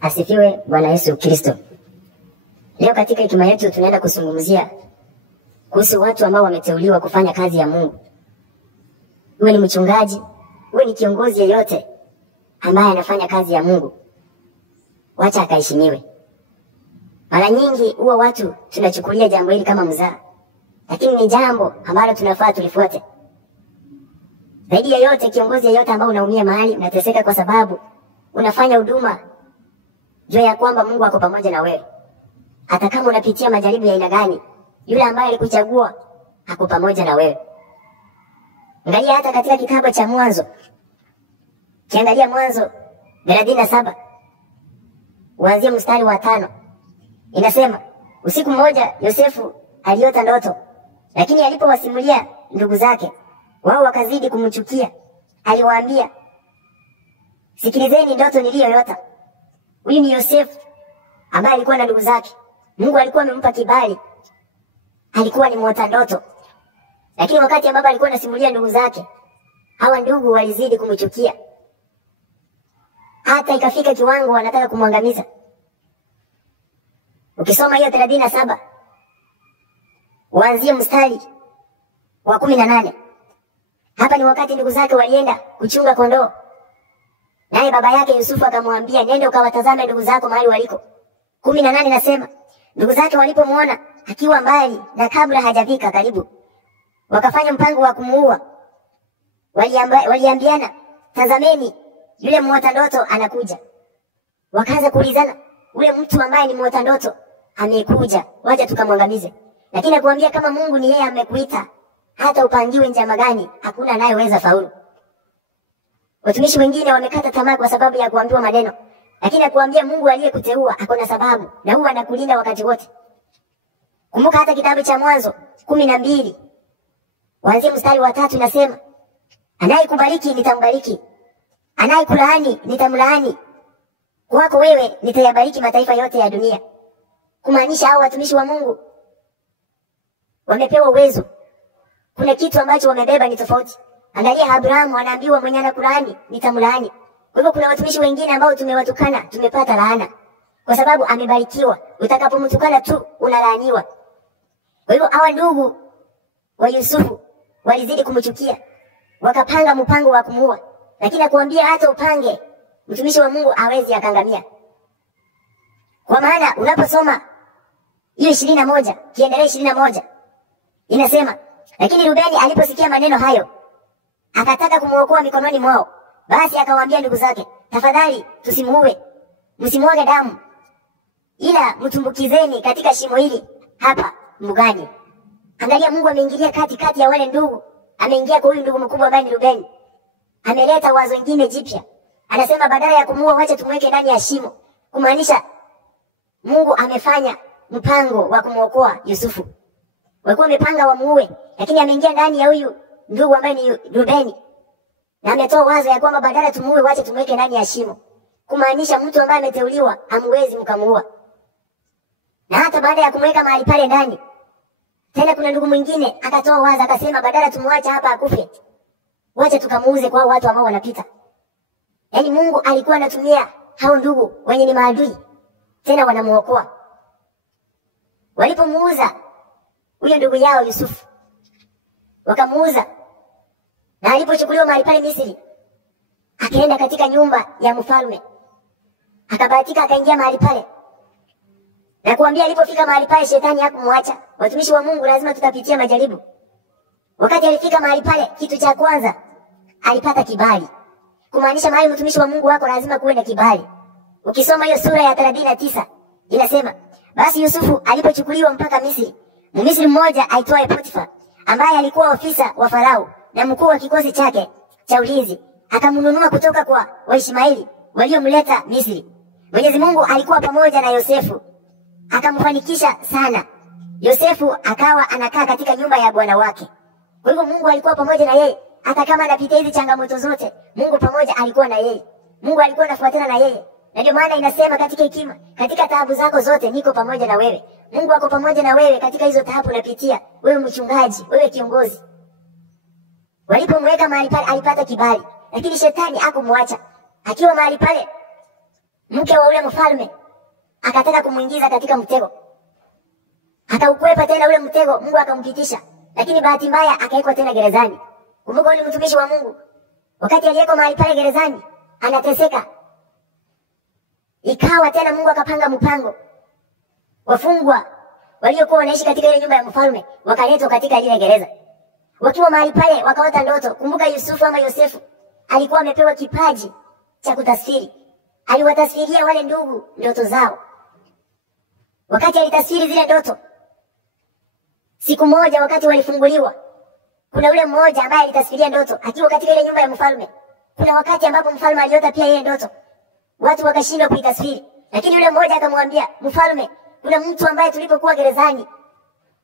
Asifiwe Bwana Yesu Kristo. Leo katika hekima yetu tunaenda kuzungumzia kuhusu watu ambao wameteuliwa kufanya kazi ya Mungu. Uwe ni mchungaji, uwe ni kiongozi yeyote ambaye anafanya kazi ya Mungu, wacha akaheshimiwe. Mara nyingi huwa watu tunachukulia jambo hili kama mzaha, lakini ni jambo ambalo tunafaa tulifuate. Zaidi ya yote, kiongozi yeyote ambao unaumia mahali, unateseka kwa sababu unafanya huduma, jua ya kwamba Mungu ako pamoja na wewe. Hata kama unapitia majaribu ya aina gani, yule ambaye alikuchagua ako pamoja na wewe. Angalia hata katika kitabu cha Mwanzo. Kiangalia Mwanzo 37. Kuanzia mstari wa 5. Inasema, usiku mmoja Yosefu aliota ndoto, lakini alipowasimulia ndugu zake, wao wakazidi kumchukia. Aliwaambia, sikilizeni ndoto niliyoota. Huyu ni Yosefu ambaye alikuwa na ndugu zake. Mungu alikuwa amempa kibali. Alikuwa ni muota ndoto. Lakini wakati ambapo alikuwa anasimulia ndugu zake, hawa ndugu walizidi kumchukia. Hata ikafika kiwango wanataka kumwangamiza. Ukisoma hiyo 37, uanzie mstari wa 18. Hapa ni wakati ndugu zake walienda kuchunga kondoo. Naye baba yake Yusufu akamwambia, nenda ukawatazame ndugu zako mahali waliko. 18 nasema, ndugu zake walipomuona akiwa mbali na kabla hajafika karibu, wakafanya mpango wa kumuua. Waliambiana, tazameni, yule muota ndoto anakuja. Wakaanza kuulizana, ule mtu ambaye ni muota ndoto amekuja, waje tukamwangamize. Lakini nakuambia, kama Mungu ni yeye amekuita, hata upangiwe njama gani, hakuna anayeweza faulu. Watumishi wengine wamekata tamaa kwa sababu ya kuambiwa maneno. Lakini nakuambia, Mungu aliyekuteua ako na sababu, na huwa anakulinda wakati wote. Kumbuka hata kitabu cha Mwanzo 12, kuanzia mstari wa 3 inasema, anayekubariki nitambariki, anayekulaani nitamlaani. Kwako wewe nitayabariki mataifa yote ya dunia. Kumaanisha hao watumishi wa Mungu wamepewa uwezo. Kuna kitu ambacho wamebeba ni tofauti. Angalia Abrahamu anaambiwa, mwenye anakulaani nitamlaani. Kwa hivyo kuna watumishi wengine ambao tumewatukana, tumepata laana kwa sababu amebarikiwa. Utakapomtukana tu unalaaniwa. Kwa hivyo hawa ndugu wa Yusufu walizidi kumchukia, wakapanga mpango wa kumuua. Lakini nakuambia, hata upange, mtumishi wa Mungu hawezi akangamia. Kwa maana unaposoma hiyo 21, kiendelea 21, inasema, lakini Rubeni aliposikia maneno hayo, akataka kumuokoa mikononi mwao. Basi akawaambia ndugu zake, tafadhali tusimuue, msimwage damu, ila mtumbukizeni katika shimo hili hapa mbugani. Angalia, Mungu ameingilia kati ya wale ndugu. Ameingia kwa huyu ndugu mkubwa ambaye ni Rubeni. Ameleta wazo lingine jipya. Anasema badala ya kumuua, wacha tumweke ndani ya shimo. Kumaanisha Mungu amefanya mpango wa kumuokoa Yusufu. Walikuwa wamepanga wamuue, lakini ameingia ndani ya huyu ndugu ambaye ni Rubeni. Na ametoa wazo ya kwamba badala tumuue, wacha tumweke ndani ya shimo. Kumaanisha mtu ambaye ameteuliwa hamwezi mkamuua. Na hata baada ya kumweka mahali pale ndani, tena kuna ndugu mwingine akatoa wazo, akasema badala tumwache hapa akufe, wacha tukamuuze kwa watu ambao wanapita. Yaani Mungu alikuwa anatumia hao ndugu wenye ni maadui, tena wanamuokoa. Walipomuuza huyo ndugu yao Yusufu, wakamuuza, na alipochukuliwa mahali pale Misri, akaenda katika nyumba ya mfalme. Akabahatika akaingia mahali pale. Na kuambia, alipofika mahali pale shetani hakumwacha. Watumishi wa Mungu lazima tutapitia majaribu. Wakati alifika mahali pale, kitu cha kwanza alipata kibali. Kumaanisha mahali mtumishi wa Mungu wako lazima kuwe na kibali. Ukisoma hiyo sura ya 39, inasema, basi Yusufu alipochukuliwa mpaka Misri, Mmisri mmoja aitwaye Potifa, ambaye alikuwa ofisa wa Farao na mkuu wa kikosi chake cha ulinzi, akamnunua kutoka kwa Waishmaeli waliomleta Misri. Mwenyezi Mungu alikuwa pamoja na Yosefu, akamfanikisha sana. Yosefu akawa anakaa katika nyumba ya bwana wake. Kwa hivyo Mungu alikuwa pamoja na yeye. Hata kama anapitia hizi changamoto zote, Mungu pamoja alikuwa na yeye. Mungu alikuwa anafuatana na yeye. Na ndio maana inasema katika hekima, katika taabu zako zote niko pamoja na wewe. Mungu ako pamoja na wewe katika hizo taabu unapitia. Wewe mchungaji, wewe kiongozi. Walipomweka mahali pale alipata kibali, lakini shetani hakumwacha. Akiwa mahali pale, mke wa ule mfalme akataka kumuingiza katika mtego. Akaukwepa tena ule mtego, Mungu akampitisha. Lakini bahati mbaya akaekwa tena gerezani. Kumbuka ule mtumishi wa Mungu, wakati aliyeko mahali pale gerezani, anateseka. Ikawa tena Mungu akapanga mpango. Wafungwa waliokuwa wanaishi katika ile nyumba ya mfalme wakaletwa katika ile gereza. Wakiwa mahali pale wakaota ndoto. Kumbuka Yusufu ama Yosefu alikuwa amepewa kipaji cha kutafsiri. Aliwatafsiria wale ndugu ndoto zao. Wakati alitafsiri zile ndoto, siku moja wakati walifunguliwa, kuna ule mmoja ambaye alitafsiria ndoto akiwa katika ile nyumba ya mfalme. Kuna wakati ambapo mfalme aliota pia yeye ndoto. Watu wakashindwa kuitafsiri. Lakini yule mmoja akamwambia, "Mfalme, kuna mtu ambaye tulipokuwa gerezani,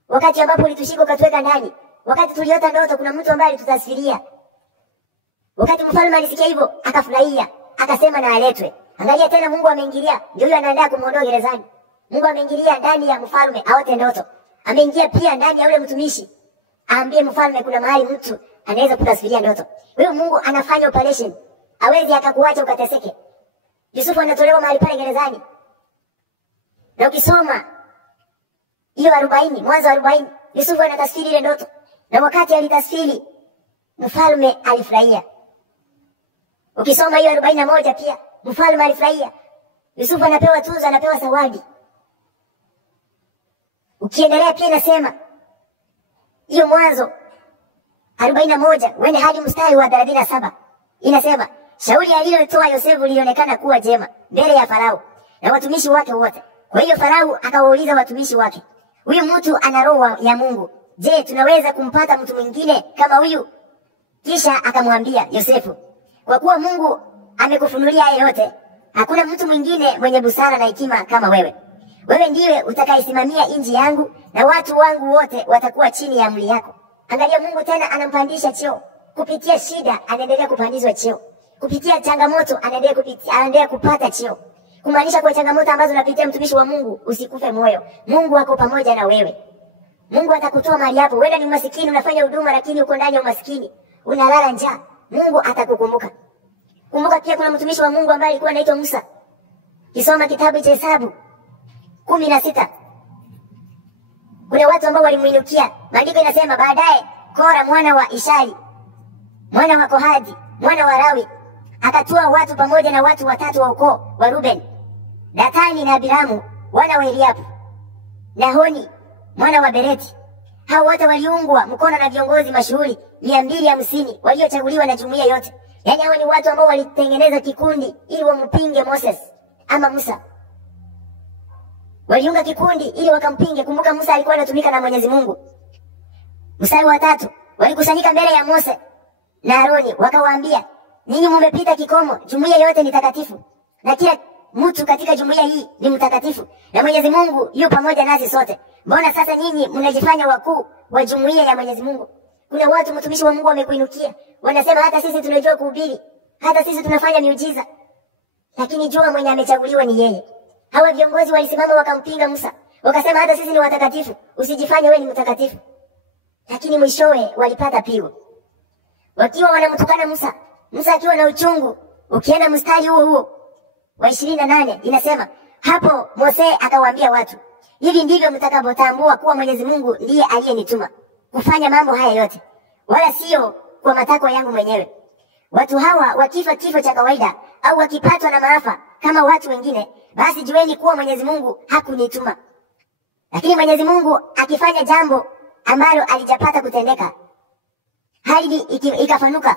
wakati ambapo ulitushika ukatuweka ndani, wakati tuliota ndoto kuna mtu ambaye alitutafsiria." Wakati mfalme alisikia hivyo, akafurahia, akasema na aletwe. Angalia tena Mungu ameingilia, ndio yule anaandaa kumuondoa gerezani. Mungu ameingilia ndani ya mfalme aote ndoto. Ameingia pia ndani ya ule mtumishi. Aambie mfalme kuna mahali mtu anaweza kutafsiria ndoto. Wewe Mungu anafanya operation. Hawezi akakuacha ukateseke. Yusufu anatolewa mahali pale gerezani. Na ukisoma hiyo 40, mwanzo 40, Yusufu anatafsiri ile ndoto. Na wakati alitafsiri, mfalme alifurahia. Ukisoma hiyo 41 pia, mfalme alifurahia. Yusufu anapewa tuzo, anapewa zawadi. Ukiendelea pia inasema hiyo mwanzo 41 wende hadi mstari wa 37. Inasema shauri alilotoa Yosefu lilionekana kuwa jema mbele ya Farao na watumishi wake wote. Kwa hiyo Farao akawauliza watumishi wake, "Huyu mtu ana roho ya Mungu. Je, tunaweza kumpata mtu mwingine kama huyu?" Kisha akamwambia Yosefu, "Kwa kuwa Mungu amekufunulia haya yote, hakuna mtu mwingine mwenye busara na hekima kama wewe. Wewe ndiwe utakayesimamia nchi yangu na watu wangu wote watakuwa chini ya amri yako." Angalia, Mungu tena anampandisha cheo. Kupitia shida anaendelea kupandishwa cheo. Kupitia changamoto anaendelea kupata cheo. Kumaanisha kwa changamoto ambazo unapitia, mtumishi wa Mungu, usikufe moyo. Mungu ako pamoja na wewe. Mungu atakutoa mahali hapo. Wewe ni maskini unafanya huduma lakini uko ndani ya umaskini. Unalala njaa. Mungu atakukumbuka. Kumbuka pia kuna mtumishi wa Mungu ambaye alikuwa anaitwa Musa. Kisoma kitabu cha Hesabu 16. Kuna watu ambao walimuinukia. Maandiko inasema baadaye Kora mwana wa Ishari, mwana wa Kohati, mwana wa Lawi, akatoa watu pamoja na watu watatu wa ukoo wa Ruben, Datani na Abiramu wana wa Eliabu, Nahoni mwana wa Bereti. Hao wote waliungwa mkono na viongozi mashuhuri 250 waliochaguliwa na jumuiya yote. Yaani hao ni watu ambao walitengeneza kikundi ili wampinge Moses ama Musa. Waliunga kikundi ili wakampinge. Kumbuka Musa alikuwa anatumika na Mwenyezi Mungu. Mstari wa 3, walikusanyika mbele ya Mose na Aroni wakawaambia, "Ninyi mmepita kikomo, jumuiya yote ni takatifu. Na kila mtu katika jumuiya hii ni mtakatifu. Na Mwenyezi Mungu yu pamoja nasi sote. Mbona sasa nyinyi mnajifanya wakuu wa jumuiya ya Mwenyezi Mungu?" Kuna watu mtumishi wa Mungu wamekuinukia. Wanasema hata sisi tunajua kuhubiri. Hata sisi tunafanya miujiza. Lakini jua mwenye amechaguliwa ni yeye. Hawa viongozi walisimama wakampinga Musa. Wakasema hata sisi ni watakatifu. Usijifanye wewe ni mtakatifu. Lakini mwishowe walipata pigo. Wakiwa wanamtukana Musa. Musa akiwa na uchungu. Ukienda mstari huo huo wa 28 inasema, hapo Mose akawaambia watu, "Hivi ndivyo mtakapotambua kuwa Mwenyezi Mungu ndiye aliyenituma kufanya mambo haya yote, wala sio kwa matakwa yangu mwenyewe. Watu hawa wakifa kifo cha kawaida au wakipatwa na maafa kama watu wengine, basi jueni kuwa Mwenyezi Mungu hakunituma. Lakini Mwenyezi Mungu akifanya jambo ambalo alijapata kutendeka, hali ikafanuka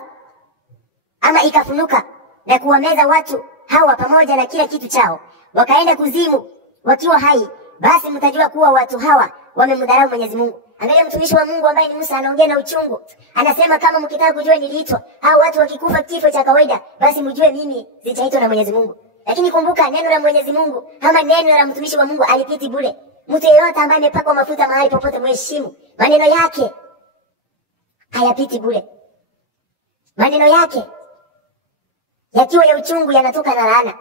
ama ikafunuka na kuwameza watu hawa pamoja na kila kitu chao, wakaenda kuzimu wakiwa hai, basi mtajua kuwa watu hawa wamemdharau Mwenyezi Mungu." Angalia mtumishi wa Mungu ambaye ni Musa anaongea na uchungu. Anasema kama mkitaka kujua niliitwa, hao watu wakikufa kifo cha kawaida, basi mjue mimi sijaitwa na Mwenyezi Mungu. Lakini kumbuka neno la Mwenyezi Mungu ama neno la mtumishi wa Mungu alipiti bure. Mtu yeyote ambaye amepakwa mafuta mahali popote mheshimu. Maneno yake hayapiti bure. Maneno yake yakiwa ya uchungu yanatoka na laana.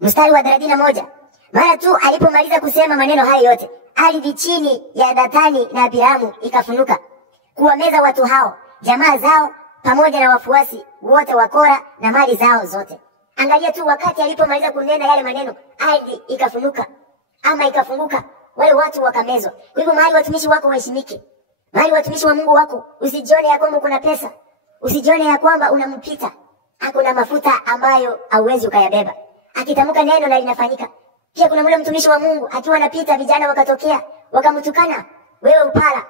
Mstari wa 31. Mara tu alipomaliza kusema maneno hayo yote, ardhi chini ya Datani na Abiramu ikafunuka kuwameza watu hao, jamaa zao pamoja na wafuasi wote wa Kora na mali zao zote. Angalia tu wakati alipomaliza kunena yale maneno, ardhi ikafunuka ama ikafunguka, wale watu wakamezwa. Kwa hivyo mahali watumishi wako waheshimike. Mahali watumishi wa Mungu wako, usijione ya kwamba kuna pesa. Usijione ya kwamba unampita. Hakuna mafuta ambayo hauwezi ukayabeba. Akitamka neno na linafanyika. Pia kuna mule mtumishi wa Mungu akiwa anapita, vijana wakatokea, wakamtukana, wewe upala.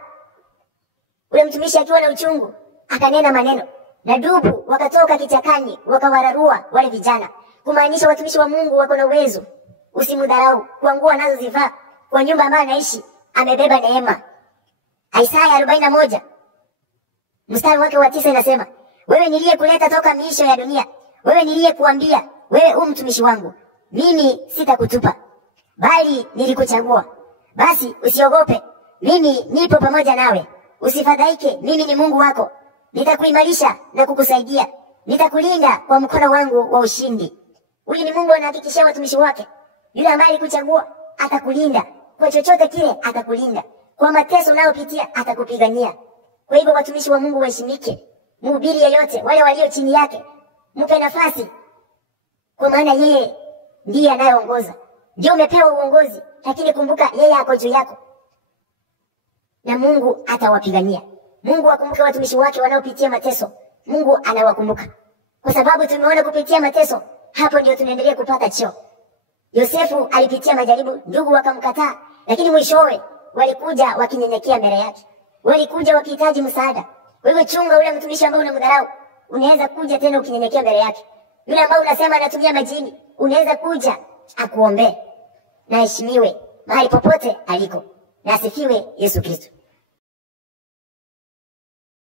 Ule mtumishi akiwa na uchungu, akanena maneno. Na dubu wakatoka kichakani, wakawararua wale vijana. Kumaanisha watumishi wa Mungu wako na uwezo. Usimudharau kwa nguo anazozivaa, kwa nyumba ambayo anaishi, amebeba neema. Isaya 41 mstari wake wa 9 inasema, wewe niliyekuleta toka miisho ya dunia, wewe niliyekuambia, wewe mtumishi wangu, mimi sitakutupa, bali nilikuchagua. Basi usiogope, mimi nipo pamoja nawe. Usifadhaike, mimi ni Mungu wako. Nitakuimarisha na kukusaidia. Nitakulinda kwa mkono wangu wa ushindi. Huyu ni Mungu anahakikishia watumishi wake. Yule ambaye alikuchagua atakulinda. Kwa chochote kile atakulinda. Kwa mateso unayopitia atakupigania. Kwa hivyo watumishi wa Mungu waheshimike. Mhubiri yeyote, wale walio chini yake, mpe nafasi. Kwa maana yeye ndiye anayeongoza. Ndio umepewa uongozi, lakini kumbuka yeye ako juu yako. Na Mungu atawapigania. Mungu akumbuke watumishi wake wanaopitia mateso. Mungu anawakumbuka. Kwa sababu tumeona kupitia mateso, hapo ndio tunaendelea kupata cheo. Yosefu alipitia majaribu, ndugu wakamkataa, lakini mwishowe walikuja wakinyenyekea mbele yake. Walikuja wakihitaji msaada. Wewe chunga ule mtumishi ambaye unamdharau, unaweza kuja tena ukinyenyekea mbele yake. Yule ambaye unasema anatumia majini, unaweza kuja akuombee. Na heshimiwe mahali popote aliko. Na asifiwe Yesu Kristo.